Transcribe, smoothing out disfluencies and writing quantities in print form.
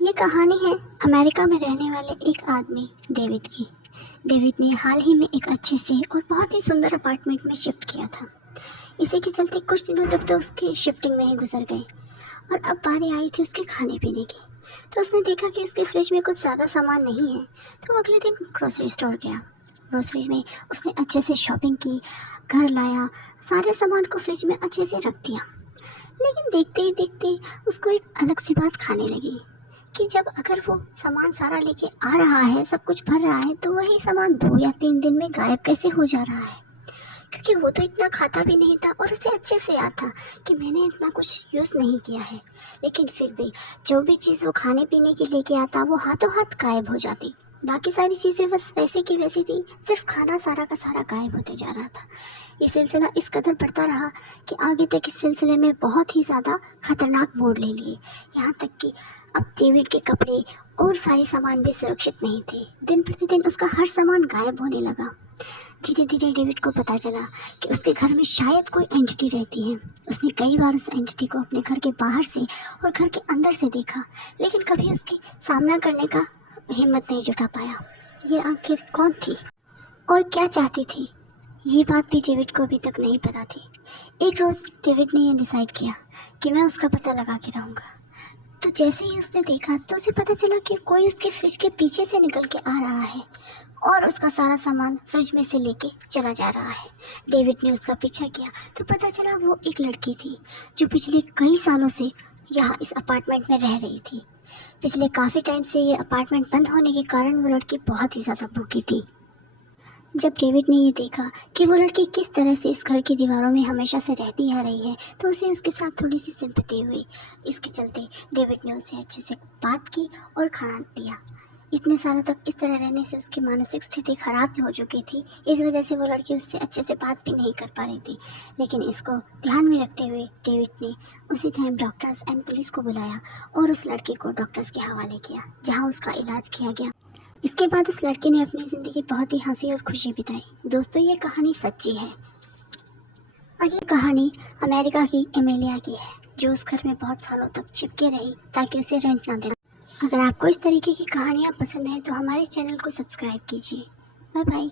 ये कहानी है अमेरिका में रहने वाले एक आदमी डेविड की। डेविड ने हाल ही में एक अच्छे से और बहुत ही सुंदर अपार्टमेंट में शिफ्ट किया था। इसी के चलते कुछ दिनों तक तो उसके शिफ्टिंग में ही गुजर गए और अब बारी आई थी उसके खाने पीने की। तो उसने देखा कि उसके फ्रिज में कुछ ज़्यादा सामान नहीं है, तो अगले दिन ग्रोसरी स्टोर गया। ग्रोसरीज में उसने अच्छे से शॉपिंग की, घर लाया, सारे सामान को फ्रिज में अच्छे से रख दिया। लेकिन देखते ही देखते उसको एक अलग सी बात खाने लगी कि जब अगर वो सामान सारा लेके आ रहा है, सब कुछ भर रहा है, तो वही सामान 2 या 3 दिन में गायब कैसे हो जा रहा है। क्योंकि वो तो इतना खाता भी नहीं था और उसे अच्छे से याद था कि मैंने इतना कुछ यूज़ नहीं किया है। लेकिन फिर भी जो भी चीज़ वो खाने पीने की लेके आता वो हाथों हाथ गायब हो जाती। बाकी सारी चीज़ें बस वैसे की वैसी थी, सिर्फ खाना सारा का सारा गायब होते जा रहा था। ये सिलसिला इस कदर बढ़ता रहा कि आगे तक इस सिलसिले में बहुत ही ज़्यादा खतरनाक मोड़ ले लिए। यहाँ तक कि अब डेविड के कपड़े और सारे सामान भी सुरक्षित नहीं थे। दिन प्रतिदिन उसका हर सामान गायब होने लगा। धीरे धीरे डेविड को पता चला कि उसके घर में शायद कोई एंटिटी रहती है। उसने कई बार उस एंटिटी को अपने घर के बाहर से और घर के अंदर से देखा, लेकिन कभी उसकी सामना करने का हिम्मत नहीं जुटा पाया। ये आखिर कौन थी और क्या चाहती थी, ये बात भी डेविड को अभी तक नहीं पता थी। एक रोज़ डेविड ने यह डिसाइड किया कि मैं उसका पता लगा के रहूँगा। तो जैसे ही उसने देखा तो उसे पता चला कि कोई उसके फ्रिज के पीछे से निकल के आ रहा है और उसका सारा सामान फ्रिज में से लेके चला जा रहा है। डेविड ने उसका पीछा किया तो पता चला वो एक लड़की थी जो पिछले कई सालों से यहाँ इस अपार्टमेंट में रह रही थी। पिछले काफ़ी टाइम से ये अपार्टमेंट बंद होने के कारण वो लड़की बहुत ही ज़्यादा भूखी थी। जब डेविड ने ये देखा कि वो लड़की किस तरह से इस घर की दीवारों में हमेशा से रहती आ रही है, तो उसे उसके साथ थोड़ी सी सिंपैथी हुई। इसके चलते डेविड ने उसे अच्छे से बात की और खाना दिया। इतने सालों तक इस तरह रहने से उसकी मानसिक स्थिति खराब हो चुकी थी। इस वजह से वो लड़की उससे अच्छे से बात भी नहीं कर पा रही थी। लेकिन इसको ध्यान में रखते हुए डेविड ने उसी टाइम डॉक्टर्स एंड पुलिस को बुलाया और उस लड़की को डॉक्टर्स के हवाले किया, जहाँ उसका इलाज किया गया। इसके बाद उस लड़की ने अपनी ज़िंदगी बहुत ही हंसी और खुशी बिताई। दोस्तों, ये कहानी सच्ची है और ये कहानी अमेरिका की एमेलिया की है, जो उस घर में बहुत सालों तक चिपके रही ताकि उसे रेंट ना देना। अगर आपको इस तरीके की कहानियाँ पसंद हैं तो हमारे चैनल को सब्सक्राइब कीजिए। Bye bye.